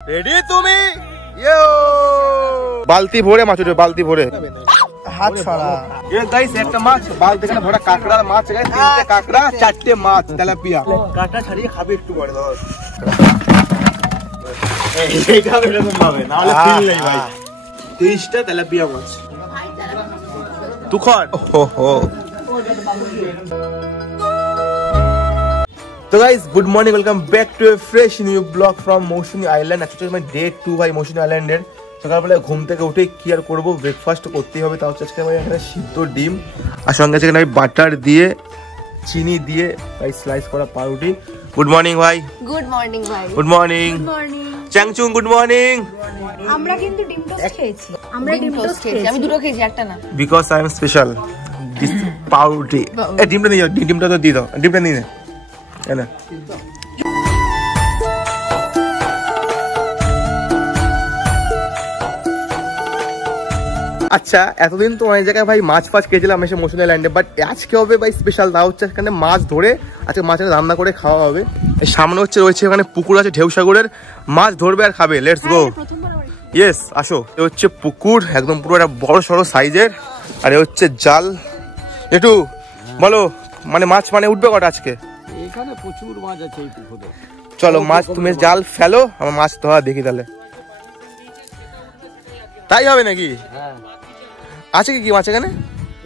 Ready তুমি? বালতি ভরে মাছ উঠবে, বালতি ভরে। হাত ছড়া। ये गाइस একটা মাছ বালতি এখানে ভরা কাঁকড়ার মাছ, গাইস তিনটে কাঁকড়া, চারটে মাছ, তেলাপিয়া। কাঁকড়া ছাড়িয়ে খাবে একটু পরে ধর। এই খাবে এরকম ভাবে, না হলে ফিল নেই ভাই। 30টা তেলাপিয়া মাছ। তুখর। ওহো। तो guys good morning, welcome back to a fresh new blog from Mousumi island. Actually मैं डे 2 भाई मौसुमी आइलैंडेर। সকালবেলা ঘুম থেকে উঠে কি আর করবো, ব্রেকফাস্ট করতেই হবে। তাও আজকে আমি এখানে সিদ্ধ ডিম আর সঙ্গে আছে এখানে বাটার দিয়ে চিনি দিয়ে ভাই স্লাইস করা পাউরুটি। গুড মর্নিং ভাই। গুড মর্নিং ভাই। Good morning. গুড মর্নিং চ্যাংচুং গুড মর্নিং। আমরা কিন্তু ডিম টোস্ট খেয়েছি। আমরা ডিম টোস্ট খেয়েছি, আমি দুটো খেয়েছি, একটা না। Because I am special. This পাউরুটি। এই ডিমটা নিয়ে যাও, ডিমটা তো দিয়ে দাও, ডিমটা নিয়ে নে। না আচ্ছা, এতদিন তো অনেক জায়গায় ভাই মাছ ফাছ খেয়েছিলাম এসে মৌসুমী আইল্যান্ডে, বাট আজকে হবে ভাই স্পেশাল। তা হচ্ছে এখানে মাছ ধরে আজকে মাছের রান্না করে খাওয়া হবে। সামনে হচ্ছে রয়েছে ওখানে পুকুর আছে ঢেউ সাগরের, মাছ ধরবে আর খাবে। Let's go. ইয়েস আসো। এ হচ্ছে পুকুর, একদম পুরো একটা বড় সড়ো সাইজের। আর এ হচ্ছে জাল। একটু বলো মানে মাছ মানে উঠবে কটা আজকে? এখানে প্রচুর মাছ আছে এই পুকুরে। চলো মাছ তুমি জাল ফেলো, আমার মাছ ধরা দেখি তাহলে। তাই হবে নাকি? হ্যাঁ। আছে কি কি মাছ এখানে?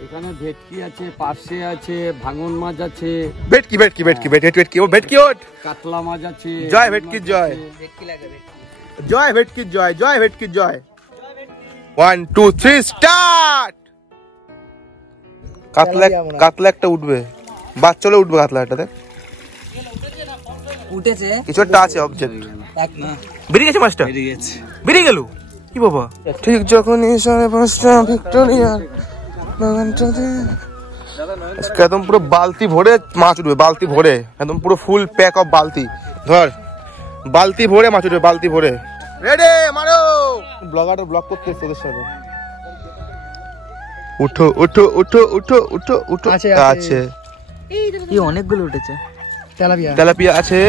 এখানে ভেটকি আছে, পার্শে আছে, ভাঙন মাছ আছে। ভেটকি ভেটকি ভেটকি ভেটকি ও ভেটকি ওট। কাতলা মাছ আছে। জয় ভেটকি জয়। জয় ভেটকি জয়, জয় ভেটকি জয়। 1 2 3 স্টার্ট। কাতলা কাতলা একটা উঠবে, বাচ্চালে উঠবে কাতলা একটা। দেখ উঠেছে, কিছু একটা আছে অবজেক্ট। বেরিয়ে গেছে মাছটা, বেরিয়ে গেল। কি বাবা, ঠিক যখনই 5:30 ভিক্টোরিয়ার বাগানটাতে একদম পুরো বালতি ভরে মাছ উঠবে, বালতি ভরে একদম পুরো ফুল প্যাক অফ বালতি। ধর বালতি ভরে মাছ উঠবে, বালতি ভরে। রেডি মারো। ব্লগারটা ব্লগ করতে এসে ওদের সাথে। উঠো উঠো উঠো উঠো উঠো উঠো। আছে এই অনেকগুলো উঠেছে। তেলাপিয়া, তেলাপিয়া আছে,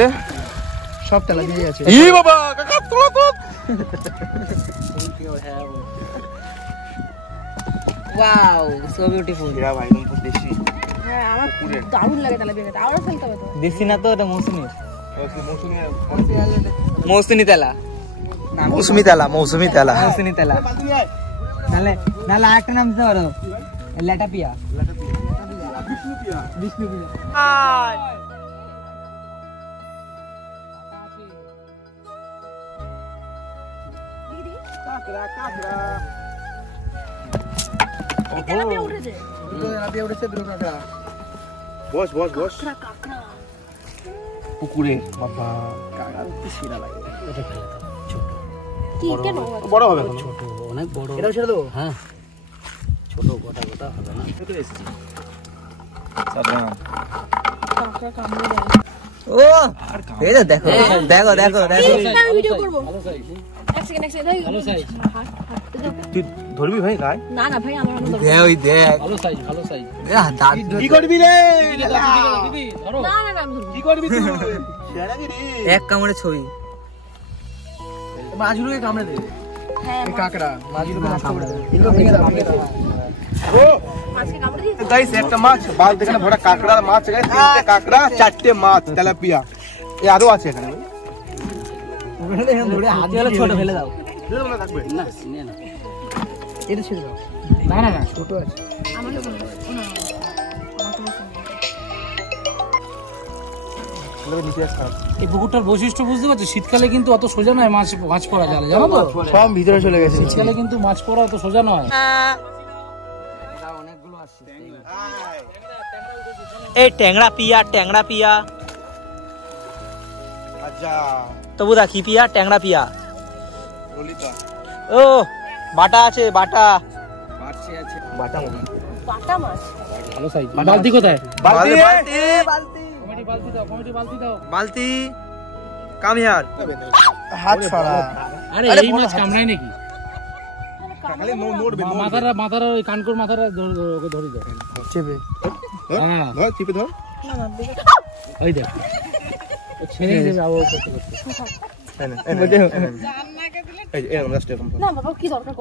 সব তেলাপিয়া আছে। ই বাবা কাকা তোলো তো। Wow, so beautiful. এরা ভাই একদম দেশি। হ্যাঁ, আমার দারুণ লাগে তেলাপিয়া খেতে। আরো ফেলতে হবে তো। দেশি না তো, এটা মৌসুমী। মৌসুমী মৌসুমী তেলা। মৌসুমী তেলা, মৌসুমী তেলা। মৌসুমী তেলা। নালে নালে আরেকটা নাম দিতে পারো, লেটাপিয়া। বিষ্ণুপিয়া। কাকড়া কাকড়া। তেলাপিয়া উঠেছে। তেলাপিয়া উঠেছে, দুটো কাকড়া। বস বস বস। কাকড়া পুকুরে বাবা কাকড়া কি শিরা লাগে। এটা খেলে তো ছোট। কি কেন বড় হবে এখন? ছোট, অনেক বড়। এটাও ছেড়ে দেবো? হ্যাঁ, ছোট গোটা গোটা হবে না। ছোট এসেছে। সাবধান। কাকড়া কামড়ে দেয়। ও এই যে দেখো দেখো দেখো দেখো। আমি ভিডিও করব। এক সেকেন্ড ভালো সাইজ। তুই ধরবি ভাই গায়? না না ভাই, আমার অন্য দে ওই দেখ, ভালো সাইজ, ভালো সাইজ। কি করবি রে? দিদি ধরো। না না আমি ধরব। কি করবি তুই? ছেড়াগিরি। এক কামড়ে ছবি। মাছগুলোকে কামড়ে দে। হ্যাঁ, এই কাকড়া মাছগুলোকে নষ্ট করে দে। এগুলো ভেঙে দাও, ভেঙে দাও। ও মাছকে কামড়ে দিয়েছে। গাইস একটা মাছ বালতি এখানে ভরা কাকড়ার মাছ, গাইস তিনটে কাকড়া, চারটে মাছ, তেলাপিয়া। এই আরো আছে এখানে। ধরে হাত দিয়ে ছোট ফেলে দাও। মনে থাকবে না, নে না। এটা ছেড়ে দাও। না না না, ছোট আছে। আমাকে বলো। না এই পুকুরটার বৈশিষ্ট্য বুঝতে পারছো? শীতকালে কিন্তু অত সোজা নয় মাছ পড়া জালে, জানো তো? সব ভিতরে চলে গেছে। শীতকালে কিন্তু মাছ পড়া অত সোজা নয়। অনেকগুলো আসছে। এই ট্যাংরা পিয়া, ট্যাংরা পিয়া। আচ্ছা তবু দা কি পিয়া? ট্যাংরা পিয়া। ললিতা ও বাটা আছে, বাটা। পার্শে আছে। বাটা মনে। বাটা মাছ। ভালো সাইজ। বালতি কোথায়? বালতি বালতি বালতি কমিটি বালতি দাও, কমিটি বালতি দাও। বালতি কাম হিয়ার। হাত ছড়া। আরে এই মাছ কামড়ায় নাকি? খালি নড়বে। মাথার ওই কানকুর মাথাটা ধরে দাও। চেপে হ্যাঁ, ধর, চিপে ধর। ওই দেখ ছেড়ে দেবে আবার করতে করতে। না বাবা কি দরকার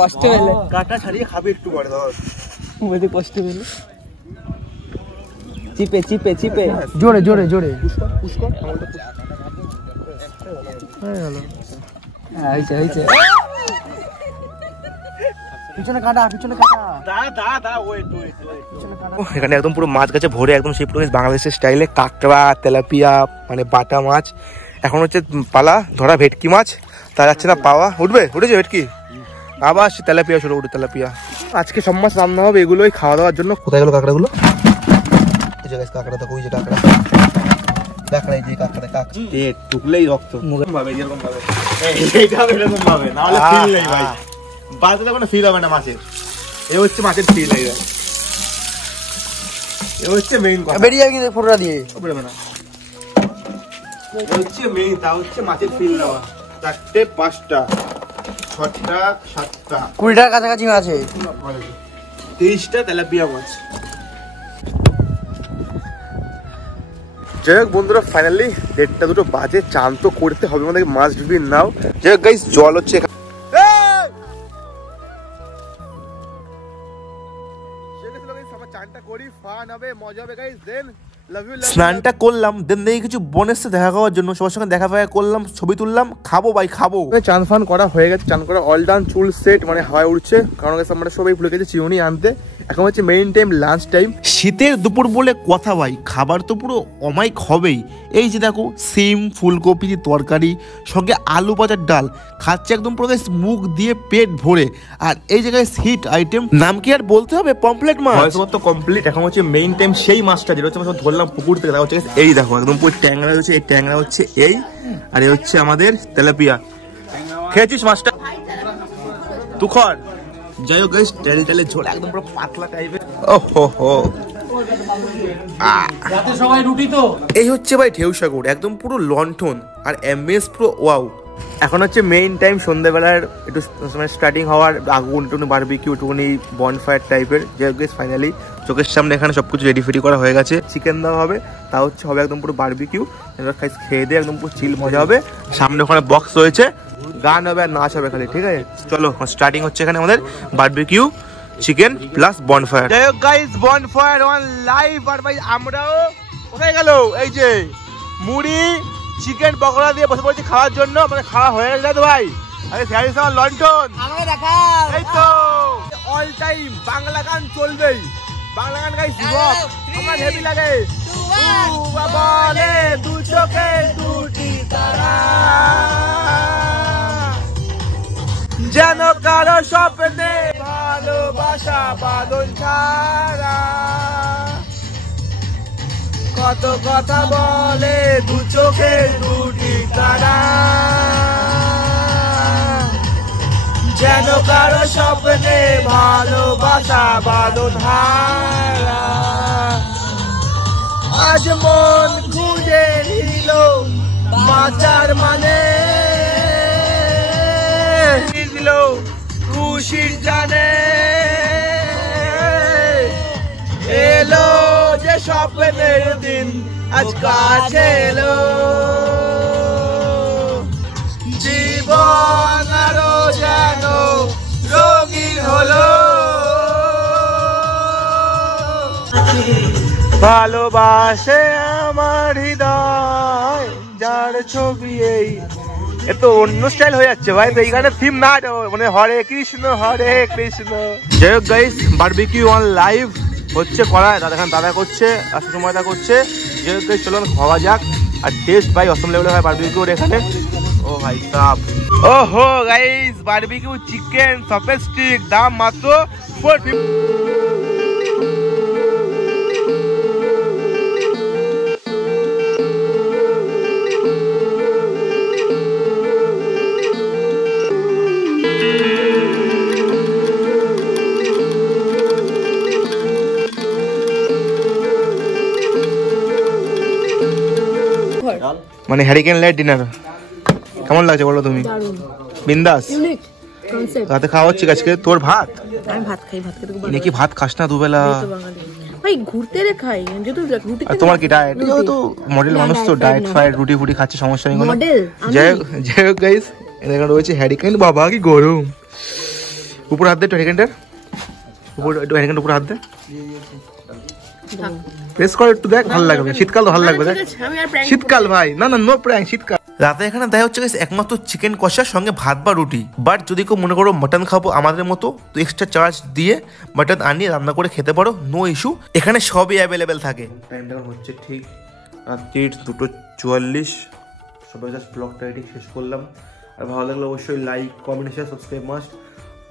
কষ্ট পেলে কাটা ছাড়িয়ে খাবে একটু পরে দাও। বলতে কষ্ট পেলে চিপে চিপে চিপে জোরে জোরে জোরে হয়েছে হয়েছে পিছনে কাটা পিছনে কাটা এখানে একদম পুরো মাছ গাছে ভরে একদম সেই পুরো বাংলাদেশের স্টাইলে কাঁকড়া তেলাপিয়া মানে বাটা মাছ। এখন হচ্ছে পালা ধরা ভেটকি মাছ, তা যাচ্ছে না পাওয়া। উঠেছে ভেটকি, আবার সে তেলাপিয়া শুরু উঠে তেলাপিয়া। আজকে সব মাছ রান্না হবে এগুলোই খাওয়া দাওয়ার জন্য। কোথায় গেল কাঁকড়াগুলো? এই জায়গায় কাঁকড়া দেখো, ওই যে কাঁকড়া কাঁকড়া, এই যে কাঁকড়া টুকলেই রক্ত ভাবে এরকম ভাবে, এইটা এরকম ভাবে, না হলে ফিল নেই ভাই, বাজারে কোনো ফিল হবে না মাছের। এ হচ্ছে মাছের ফিল, এ হচ্ছে মেইন কথা। বেরিয়ে যাবে কিন্তু ফোড়া দিয়ে বেরোবে না, এ হচ্ছে মেইন, তা হচ্ছে মাছের ফিল দেওয়া। 4টে 5টা 6টা 7টা 20টার কাছাকাছি আছে, 30টা তেলাপিয়া মাছ। যাই হোক বন্ধুরা, ফাইনালি 1টা 2টো বাজে, চান তো করতে হবে আমাদেরকে, মাছ ঢুবি নাও। যাই হোক গাইস, জল হচ্ছে স্নানটা করলাম, দেন দেখি কিছু বোনের সাথে দেখা করার জন্য সবার সঙ্গে দেখা ফেখা করলাম, ছবি তুললাম, খাবো ভাই খাবো। চান ফান করা হয়ে গেছে, চান করা অল ডান, চুল সেট, মানে হাওয়ায় উঠছে, কারণ আমরা সবাই ভুলে গেছি চিরুনি আনতে। এখন হচ্ছে মেইন টাইম লাঞ্চ টাইম, শীতের দুপুর বলে কথা ভাই, খাবার তো পুরো অমাইক হবেই। এই যে দেখো সিম ফুলকপি তরকারি সঙ্গে আলু ভাজার ডাল, খাচ্ছে একদম পুরো মুখ দিয়ে পেট ভরে। আর এই জায়গায় হিট আইটেম, নাম কি আর বলতে হবে, পমফ্লেট মাছ তো কমপ্লিট। এখন হচ্ছে মেইন টাইম সেই মাছটা যেটা হচ্ছে আমরা ধরলাম পুকুর থেকে, দেখা হচ্ছে এই দেখো একদম পুরো ট্যাংরা হচ্ছে, এই ট্যাংরা হচ্ছে এই, আর এই হচ্ছে আমাদের তেলাপিয়া। খেয়েছিস মাছটা তুখর? যাই হোক গাইস, তেলে ঝোল একদম পুরো পাতলা টাইপের। ওহো হো, রাতে সবাই রুটি তো। এই হচ্ছে ভাই ঢেউসাগর, একদম পুরো লন্ঠন আর অ্যাম্বিয়েন্স পুরো ওয়াও। এখন হচ্ছে মেইন টাইম সন্ধ্যাবেলার একটু মানে স্টার্টিং হওয়ার, আগুন একটু বারবিকিউ, একটুখানি বনফায়ার টাইপের। যাই হোক গাইস, ফাইনালি চোখের সামনে এখানে সবকিছু রেডি ফেডি করা হয়ে গেছে। চিকেন দেওয়া হবে, তা হচ্ছে হবে একদম পুরো বারবিকিউ। এবার খেয়ে দিয়ে একদম পুরো চিল মজা হবে। সামনে ওখানে বক্স রয়েছে, গান হবে আর নাচ হবে খালি, ঠিক আছে? চলো স্টার্টিং হচ্ছে এখানে আমাদের বারবিকিউ চিকেন প্লাস বনফায়ার। যাই হোক গাইস, বনফায়ার অন লাইভ। আর ভাই আমরাও কোথায় গেল, এই যে মুড়ি চিকেন পকোড়া দিয়ে বসে পড়েছি খাওয়ার জন্য। মানে খাওয়া হয়ে গেছে তো ভাই, আরে ফ্যারিস আমার লন্ডন, আমাকে দেখাও। এই তো অল টাইম বাংলা গান চলবেই, বাংলা গান গাইছি রক, আমার হেভি লাগে। বলে দু চোখে দুটি তারা, যেন কারো স্বপ্নে ভালোবাসা বাঁধন ছাড়া, কত কথা বলে দু চোখে দুটি তারা, যেন কারো স্বপ্নে ভালোবাসা বাঁধন হারা। আজ মন খুঁজে নিল বাঁচার মানে, দিল খুশির জানে, এলো যে স্বপ্নের দিন আজ কাছে এলো, জীবন আরো যেন রঙিন হলো। ভালোবাসে আমার হৃদয় যার ছবি, এই এত অন্য স্টাইল হয়ে যাচ্ছে ভাই। তো এই গানের থিম না, মানে হরে কৃষ্ণ হরে কৃষ্ণ। যাই হোক গাইস, বারবিকিউ অন লাইভ হচ্ছে করা, দাদা করছে আর সুষমতা করছে। যাই হোক গাইস, চলুন খাওয়া যাক। আর টেস্ট ভাই অসম লেভেলে হয় বারবিকিউর এখানে। ও ভাই সাপ, ওহো গাইস, বারবিকিউ চিকেন সফেট স্টিক, দাম মাত্র 450। মানে হ্যারিকেন লাইট ডিনার কেমন লাগছে বলো তুমি? বিন্দাস রাতে খাওয়া হচ্ছে আজকে। তোর ভাত? আমি ভাত খাই, ভাত খেতে নাকি ভাত খাস না দুবেলা? ভাই ঘুরতে রে খাই যেহেতু রুটি আর তোমার কি ডায়েট তো মডেল মানুষ তো ডায়েট ফ্রাইড রুটি ফুটি খাচ্ছে সমস্যা নেই কোনো মডেল যাই হোক গাইস এখানে রয়েছে হ্যারিকেন বাবা কি গরম উপর হাত দে একটু হ্যারিকেনটার উপর একটু হ্যারিকেনটার উপর হাত দে প্রেস করে একটু দেখ ভালো লাগবে শীতকাল তো ভালো লাগবে দেখ শীতকাল ভাই না নো প্র্যাঙ্ক শীতকাল রাতে এখানে দেখা হচ্ছে একমাত্র চিকেন কষার সঙ্গে ভাত বা রুটি বাট যদি কেউ মনে করো মাটন খাবো আমাদের মতো তো এক্সট্রা চার্জ দিয়ে মাটন আনিয়ে রান্না করে খেতে পারো নো ইস্যু এখানে সবই অ্যাভেলেবেল থাকে টাইমটা হচ্ছে ঠিক রাত্রির 2:44 সবাই জাস্ট ব্লগটা এডিট শেষ করলাম আর ভালো লাগলে অবশ্যই like comment share subscribe must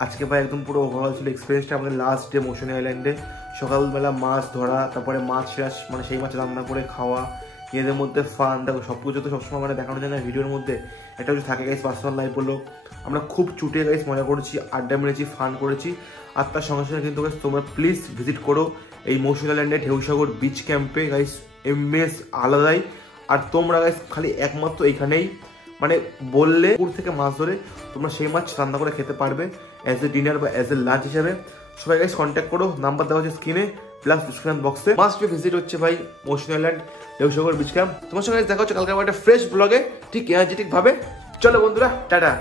আজকে ভাই একদম পুরো ওভারঅল ছিল এক্সপিরিয়েন্সটা আমাদের লাস্ট ডে মোশন আইল্যান্ডে সকালবেলা মাছ ধরা তারপরে মাছ শেষ মানে সেই মাছ রান্না করে খাওয়া এদের মধ্যে ফান দেখো সব কিছু তো সবসময় মানে দেখানো যায় না ভিডিওর মধ্যে একটা কিছু থাকে গাইস পার্সোনাল লাইফ বলো আমরা খুব চুটে গাইস মজা করেছি আড্ডা মেরেছি ফান করেছি আর তার সঙ্গে সঙ্গে কিন্তু গাইস তোমরা প্লিজ ভিজিট করো এই মোশন আইল্যান্ডে ঢেউসাগর বিচ ক্যাম্পে গাইস এমএস আলাদাই আর তোমরা গাইস খালি একমাত্র এইখানেই মানে বললে পুকুর থেকে মাছ ধরে তোমরা সেই মাছ রান্না করে খেতে পারবে অ্যাজ এ ডিনার বা অ্যাজ এ লাঞ্চ হিসাবে সবাই গাইস কন্ট্যাক্ট করো নাম্বার দেওয়া হচ্ছে স্ক্রিনে প্লাস ডিসক্রিপশন বক্সে মাস্ট বি ভিজিট হচ্ছে ভাই মোশন আইল্যান্ড ঢেউসাগর বিচ ক্যাম্প তোমার সঙ্গে দেখা হচ্ছে কালকে একটা ফ্রেশ ব্লগে ঠিক এনার্জেটিক ভাবে চলো বন্ধুরা টাটা